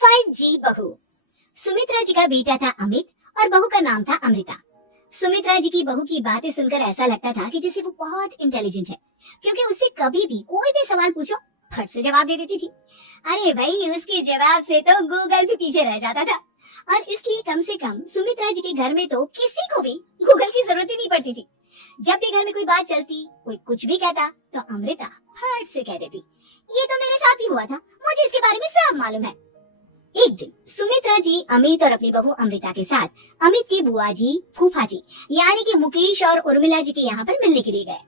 5G बहू। सुमित्रा जी का बेटा था अमित और बहू का नाम था अमृता। सुमित्रा जी की बहू की बातें सुनकर ऐसा लगता था कि जैसे वो बहुत इंटेलिजेंट है, क्योंकि उससे कभी भी कोई भी सवाल पूछो फट से जवाब दे देती थी। अरे भाई, उसके जवाब से तो गूगल भी पीछे रह जाता था। और इसलिए कम से कम सुमित्रा जी के घर में तो किसी को भी गूगल की जरूरत ही नहीं पड़ती थी। जब भी घर में कोई बात चलती, कोई कुछ भी कहता, तो अमृता फट से कह देती, ये तो मेरे साथ ही हुआ था, मुझे इसके बारे में सब मालूम है। एक दिन सुमित्रा जी अमित और अपनी बहू अमृता के साथ अमित की बुआ जी, फूफा जी यानी कि मुकेश और उर्मिला जी के यहाँ पर मिलने के लिए गए।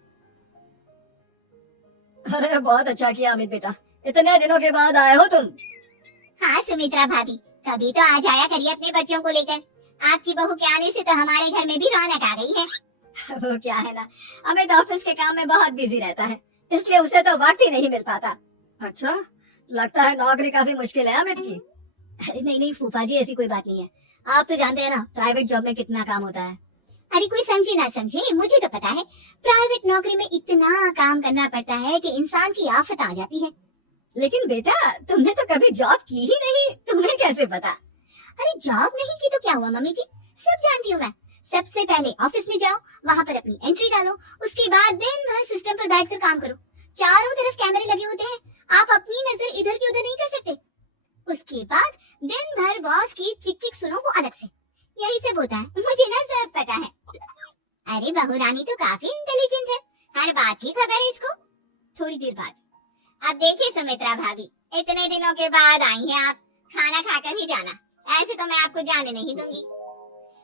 अरे बहुत अच्छा किया अमित बेटा, इतने दिनों के बाद आए हो तुम। हाँ सुमित्रा भाभी, कभी तो आ जाया करिए अपने बच्चों को लेकर। आपकी बहू के आने से तो हमारे घर में भी रौनक आ गई है। वो क्या है ना, अमित ऑफिस के काम में बहुत बिजी रहता है, इसलिए उसे तो वक्त ही नहीं मिल पाता। अच्छा, लगता है नौकरी काफी मुश्किल है अमित की। अरे नहीं नहीं फूफा जी, ऐसी कोई बात नहीं है। आप तो जानते हैं ना प्राइवेट जॉब में कितना काम होता है। अरे कोई समझे ना समझे, मुझे तो पता है प्राइवेट नौकरी में इतना काम करना पड़ता है कि इंसान की आफत आ जाती है। लेकिन बेटा, तुमने तो कभी जॉब की ही नहीं, तुम्हें कैसे पता? अरे जॉब नहीं की तो क्या हुआ मम्मी जी, सब जानती हूँ मैं। सबसे पहले ऑफिस में जाओ, वहाँ पर अपनी एंट्री डालो, उसके बाद दिन भर सिस्टम पर बैठकर काम करो। चारों तरफ कैमरे लगे होते हैं, आप अपनी नजर इधर की उधर नहीं कर सकते। उसके बाद दिन भर बॉस की चिक चिक सुनो, वो अलग से। यही सब होता है, मुझे ना सब पता है। अरे बहू रानी तो काफी इंटेलिजेंट है, हर बात की खबर है इसको। थोड़ी देर बाद, अब देखिए सुमित्रा भाभी, इतने दिनों के बाद आई हैं आप, खाना खाकर ही जाना, ऐसे तो मैं आपको जाने नहीं दूंगी।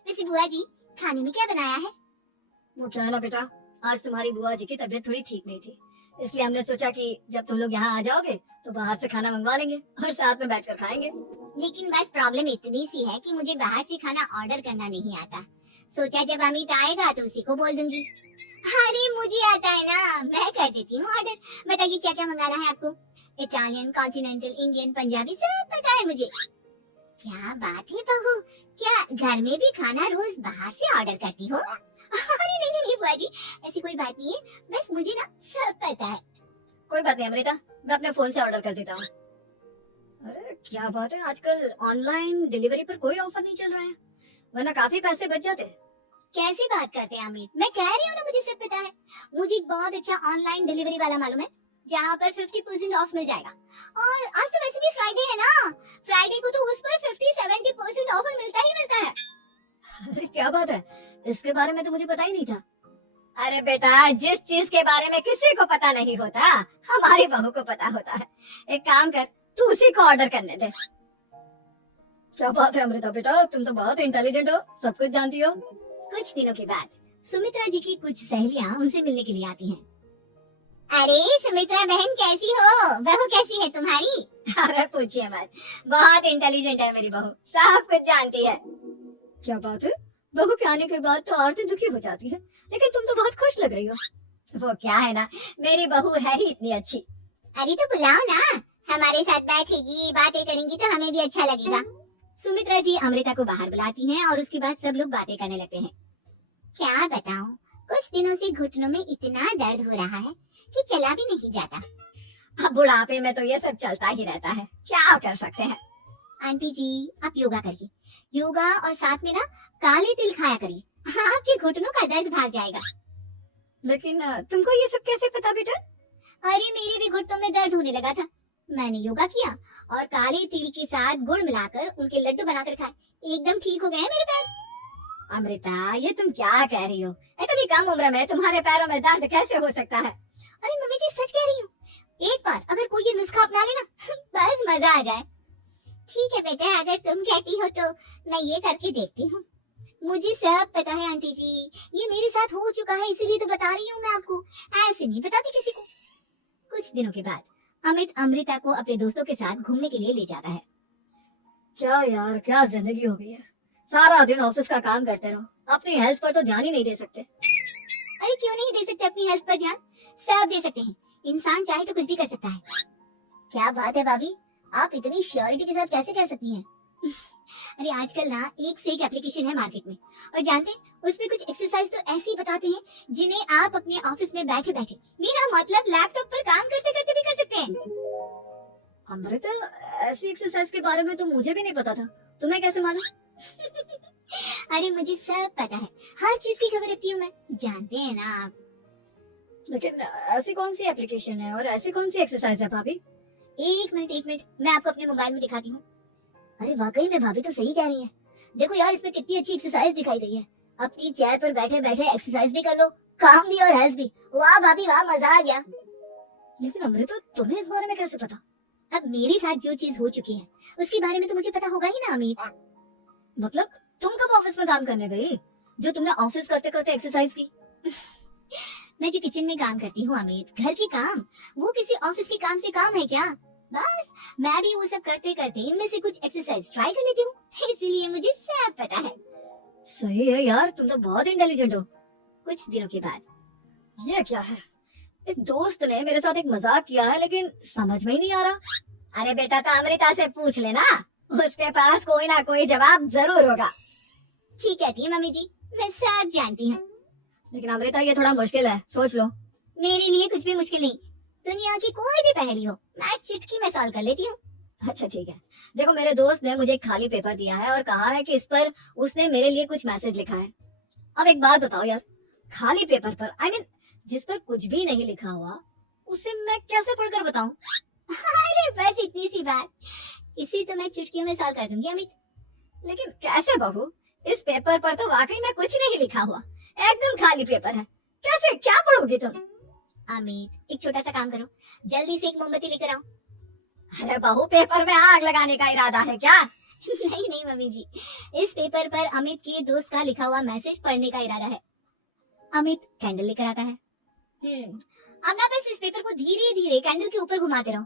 वैसे बुआ जी, खाने में क्या बनाया है? वो क्या है ना बेटा, आज तुम्हारी बुआ जी की तबीयत थोड़ी ठीक नहीं थी, इसलिए हमने सोचा कि जब तुम लोग यहाँ आ जाओगे तो बाहर से खाना मंगवा लेंगे और साथ में बैठकर खाएंगे। लेकिन बस प्रॉब्लम इतनी सी है कि मुझे बाहर से खाना ऑर्डर करना नहीं आता। सोचा जब अमित आएगा तो उसी को बोल दूंगी। अरे मुझे आता है ना, मैं कर देती हूँ ऑर्डर। बताइए क्या क्या मंगाना है आपको? इटालियन, कॉन्टिनेंटल, इंडियन, पंजाबी, सब पता है मुझे। क्या बात है बहू, क्या घर में भी खाना रोज बाहर से ऑर्डर करती हो? अरे नहीं नहीं बुआ जी, ऐसी कोई बात नहीं है, बस मुझे ना सब पता है। कोई बात नहीं अमृता, मैं अपने फोन से ऑर्डर कर देता हूँ। अरे क्या बात है, आजकल ऑनलाइन डिलीवरी पर कोई ऑफर नहीं चल रहा है, वरना काफी पैसे बच जाते। कैसी बात करते हैं अमित, मैं कह रही हूँ ना मुझे सब पता है। मुझे एक बहुत अच्छा ऑनलाइन डिलीवरी वाला मालूम है, जहाँ पर 50% ऑफ मिल जाएगा। और आज तो वैसे भी फ्राइडे है ना, फ्राइडे को तो उस पर 50-70% ऑफर मिलता ही मिलता है। अरे क्या बात है, इसके बारे में तो मुझे पता ही नहीं था। अरे बेटा, जिस चीज के बारे में किसी को पता नहीं होता, हमारी बहू को पता होता है। एक काम कर, तू उसी को ऑर्डर करने दे। क्या बात है अमृता बेटा, तुम तो बहुत इंटेलिजेंट हो, सब कुछ जानती हो। कुछ दिनों के बाद सुमित्रा जी की कुछ सहेलियां उनसे मिलने के लिए आती हैं। अरे सुमित्रा बहन कैसी हो, बहू कैसी है तुम्हारी? अरे पूछिए मत, बहुत इंटेलिजेंट है मेरी बहू, सब कुछ जानती है। क्या बात है, बहू के आने के बाद तो औरतें दुखी हो जाती है, लेकिन तुम तो बहुत खुश लग रही हो। वो क्या है ना, मेरी बहू है ही इतनी अच्छी। अरे तो बुलाओ ना, हमारे साथ बैठेगी, बातें करेंगी तो हमें भी अच्छा लगेगा। सुमित्रा जी अमृता को बाहर बुलाती हैं और उसके बाद सब लोग बातें करने लगते हैं। क्या बताऊं, कुछ दिनों से घुटनों में इतना दर्द हो रहा है कि चला भी नहीं जाता। अब बुढ़ापे में तो ये सब चलता ही रहता है, क्या कर सकते हैं। आंटी जी आप योगा करिए, योगा और साथ में ना काले तिल खाया करिए, आपके घुटनों का दर्द भाग जाएगा। लेकिन तुमको ये सब कैसे पता बेटा? अरे मेरे भी घुटनों में दर्द होने लगा था, मैंने योगा किया और काले तिल के साथ गुड़ मिलाकर उनके लड्डू बनाकर खाए, एकदम ठीक हो गए मेरे पैर। अमृता, ये तुम क्या कह रही हो, इतनी कम उम्र में तुम्हारे पैरों में दर्द कैसे हो सकता है? अरे मम्मी जी सच कह रही हूँ, एक बार अगर कोई ये नुस्खा अपना लेना बस मजा आ जाए। ठीक है बेटा, अगर तुम कहती हो तो मैं ये करके देखती हूँ। मुझे सब पता है आंटी जी, ये मेरे साथ हो चुका है, इसीलिए तो बता रही हूँ मैं आपको, ऐसे नहीं बताती किसी को। कुछ दिनों के बाद अमित अमृता को अपने दोस्तों के साथ घूमने के लिए ले जाता है। क्या यार, क्या जिंदगी हो गई है, सारा दिन ऑफिस का काम करते रहो, अपनी हेल्थ पर तो ध्यान ही नहीं दे सकते। अरे क्यों नहीं दे सकते अपनी हेल्थ पर ध्यान, सब दे सकते हैं, इंसान चाहे तो कुछ भी कर सकता है। क्या बात है भाभी, आप इतनी श्योरिटी के साथ कैसे कह सकती हैं? अरे आजकल ना एक से एक एप्लीकेशन है मार्केट में, और जानते हैं उसमें कुछ एक्सरसाइज तो ऐसी बताते हैं जिन्हें आप अपने ऑफिस में बैठे बैठे, मेरा मतलब लैपटॉप पर काम करते करते भी कर सकते हैं। अमृता, ऐसी एक्सरसाइज के बारे में तो मुझे भी नहीं पता था, तुम्हें कैसे मालूम? अरे मुझे सब पता है, हर चीज की खबर रखती हूँ मैं, जानते हैं ना आप। लेकिन ऐसी कौन सी एप्लीकेशन है और ऐसी कौन सी एक्सरसाइज है भाभी? एक मिनट, मैं आपको अपने मोबाइल में दिखाती हूँ। अरे वाकई में भाभी तो सही कह रही है। देखो यार, इसमें कितनी अच्छी एक्सरसाइज दिखाई रही है। अपनी चेयर पर बैठे बैठे एक्सरसाइज भी कर लो, काम भी और हेल्थ भी। वाह भाभी वाह, मजा आ गया। लेकिन अमृता, तुम्हें इस बारे में कैसे पता? अब मेरे साथ जो चीज हो चुकी है उसके बारे में तो मुझे पता होगा ही ना अमित। मतलब तुम कब ऑफिस में काम करने गई जो तुमने ऑफिस करते करते एक्सरसाइज की? मैं जो किचन में काम करती हूँ अमित, घर के काम, वो किसी ऑफिस के काम से काम है क्या? बस मैं भी वो सब करते करते इनमें से कुछ एक्सरसाइज ट्राई कर लेती हूँ, इसीलिए मुझे सब पता है। सही है यार, तुम तो बहुत इंटेलिजेंट हो। कुछ दिनों के बाद। ये क्या है? एक दोस्त ने मेरे साथ एक मजाक किया है, लेकिन समझ में ही नहीं आ रहा। अरे बेटा, तो अमृता से पूछ लेना, उसके पास कोई ना कोई जवाब जरूर होगा। ठीक कहती है मम्मी जी, मैं सब जानती हूँ। लेकिन अमृता, ये थोड़ा मुश्किल है, सोच लो। मेरे लिए कुछ भी मुश्किल नहीं, दुनिया की कोई भी पहेली हो मैं चुटकी में सॉल्व कर लेती हूँ। अच्छा ठीक है, देखो मेरे दोस्त ने मुझे एक खाली पेपर दिया है और कहा है कि इस पर उसने मेरे लिए कुछ मैसेज लिखा है। अब एक बात बताओ यार, खाली पेपर पर, I mean, जिस पर कुछ भी नहीं लिखा हुआ, उसे मैं कैसे पढ़कर बताऊं? अरे बस इतनी सी बात, इसी तो मैं चुटकियों में सॉल्व कर दूंगी अमित। लेकिन कैसे बहू? इस पेपर पर तो वाकई में कुछ नहीं लिखा हुआ, एकदम खाली पेपर है, कैसे, क्या पढ़ोगी तुम? अमित, एक छोटा सा काम करो, जल्दी से एक मोमबत्ती लेकर आओ। अरे बहू, पेपर में आग लगाने का इरादा है क्या? नहीं मम्मी जी, इस पेपर पर अमित के दोस्त का लिखा हुआ मैसेज पढ़ने का इरादा है। अमित कैंडल लेकर आता है। अब ना बस इस पेपर को धीरे धीरे कैंडल के ऊपर घुमाते रहो,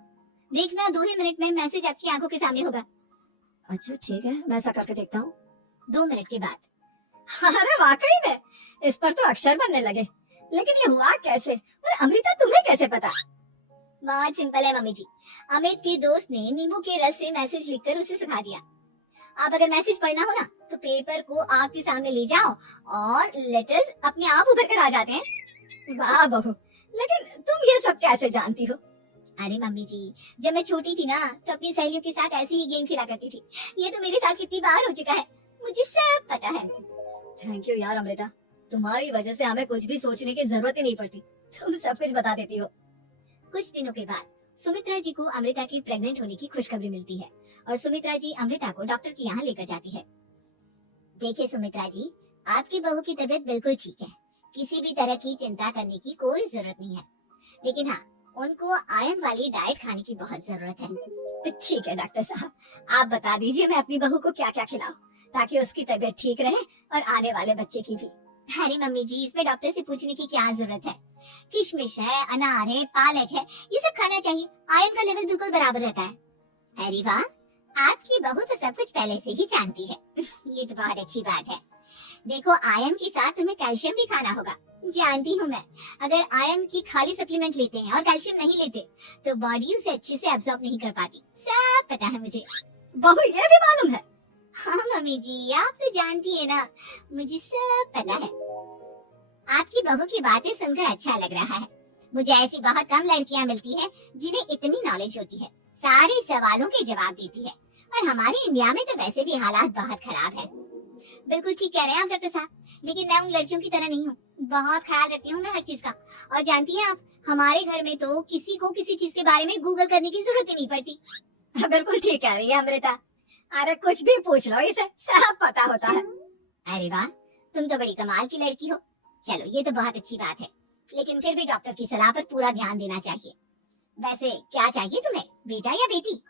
देखना 2 ही मिनट में मैसेज आपकी आंखों के सामने होगा। अच्छा ठीक है, मैं ऐसा करके देखता हूँ। 2 मिनट के बाद। अरे वाकई में इस पर तो अक्षर बनने लगे, लेकिन ये हुआ कैसे? और अमृता, तुम्हें कैसे पता? बहुत सिंपल है मम्मी जी, अमित के दोस्त ने नींबू के रस से मैसेज लिखकर उसे सुखा दिया। आप अगर मैसेज पढ़ना हो ना तो पेपर को आग के सामने ले जाओ और लेटर्स अपने आप उभर कर आ जाते हैं। वाह बहू, लेकिन तुम ये सब कैसे जानती हो? अरे मम्मी जी, जब मैं छोटी थी ना तो अपनी सहेलियों के साथ ऐसे ही गेम खेला करती थी। ये तो मेरे साथ कितनी बार हो चुका है, मुझे सब पता है। थैंक यू यार अमृता, तुम्हारी वजह से हमें कुछ भी सोचने की जरूरत ही नहीं पड़ती, तुम सब कुछ बता देती हो। कुछ दिनों के बाद सुमित्रा जी को अमृता के प्रेग्नेंट होने की खुशखबरी मिलती है और सुमित्रा जी अमृता को डॉक्टर के यहाँ लेकर जाती है। देखिए सुमित्रा जी, आपकी बहू की तबीयत बिल्कुल ठीक है, किसी भी तरह की चिंता करने की कोई जरूरत नहीं है, लेकिन हाँ, उनको आयरन वाली डाइट खाने की बहुत जरूरत है। ठीक है डॉक्टर साहब, आप बता दीजिए मैं अपनी बहू को क्या क्या खिलाऊं ताकि उसकी तबीयत ठीक रहे और आने वाले बच्चे की भी। अरे मम्मी जी, इसमें डॉक्टर से पूछने की क्या जरूरत है, किशमिश है, अनार है, पालक है, ये सब खाना चाहिए, आयरन का लेवल बिल्कुल बराबर रहता है। अरे वाह, आपकी बहू तो सब कुछ पहले से ही जानती है। ये तो बहुत अच्छी बात है। देखो, आयरन के साथ तुम्हें कैल्शियम भी खाना होगा। जानती हूँ मैं, अगर आयरन की खाली सप्लीमेंट लेते हैं और कैल्शियम नहीं लेते तो बॉडी उसे अच्छे से एब्जॉर्ब नहीं कर पाती, सब पता है मुझे। बहू ये भी मालूम है? हाँ मम्मी जी, आप तो जानती है ना, मुझे सब पता है। आपकी बहू की बातें सुनकर अच्छा लग रहा है। मुझे ऐसी बहुत कम लड़कियां मिलती हैं जिन्हें इतनी नॉलेज होती है, सारे सवालों के जवाब देती है, और हमारे इंडिया में तो वैसे भी हालात बहुत खराब है। बिल्कुल ठीक कह रहे हैं आप डॉक्टर साहब, लेकिन मैं उन लड़कियों की तरह नहीं हूँ, बहुत ख्याल रखती हूँ मैं हर चीज का। और जानती हैं आप, हमारे घर में तो किसी को किसी चीज के बारे में गूगल करने की जरूरत ही नहीं पड़ती। बिल्कुल ठीक कह रही है अमृता, अरे कुछ भी पूछ लो, इसे सब पता होता है। अरे वाह, तुम तो बड़ी कमाल की लड़की हो। चलो ये तो बहुत अच्छी बात है, लेकिन फिर भी डॉक्टर की सलाह पर पूरा ध्यान देना चाहिए। वैसे क्या चाहिए तुम्हें, बेटा या बेटी?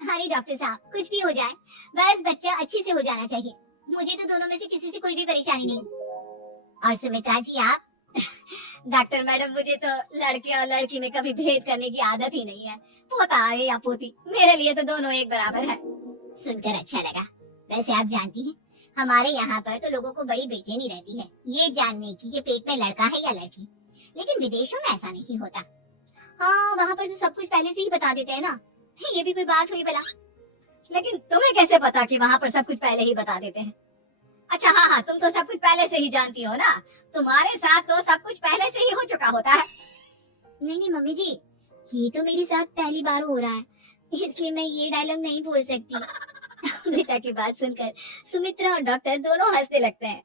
अरे डॉक्टर साहब, कुछ भी हो जाए, बस बच्चा अच्छे से हो जाना चाहिए। मुझे तो दोनों में से किसी से कोई भी परेशानी नहीं। और सुमित्रा जी आप? डॉक्टर मैडम, मुझे तो लड़के और लड़की में कभी भेद करने की आदत ही नहीं है, पोता है या पोती, मेरे लिए तो दोनों एक बराबर है। सुनकर अच्छा लगा। वैसे आप जानती हैं, हमारे यहाँ पर तो लोगों को बड़ी बेचैनी रहती है ये जानने की कि पेट में लड़का है या लड़की, लेकिन विदेशों में ऐसा नहीं होता। हाँ, वहाँ पर तो सब कुछ पहले से ही बता देते हैं ना, ये भी कोई बात हुई भला? लेकिन तुम्हें कैसे पता कि वहाँ पर सब कुछ पहले ही बता देते हैं? अच्छा हाँ, तुम तो सब कुछ पहले से ही जानती हो ना, तुम्हारे साथ तो सब कुछ पहले से ही हो चुका होता है। नहीं मम्मी जी, ये तो मेरे साथ पहली बार हो रहा है। इसलिए मैं ये डायलॉग नहीं बोल सकती। अमृता की बात सुनकर सुमित्रा और डॉक्टर दोनों हंसने लगते हैं।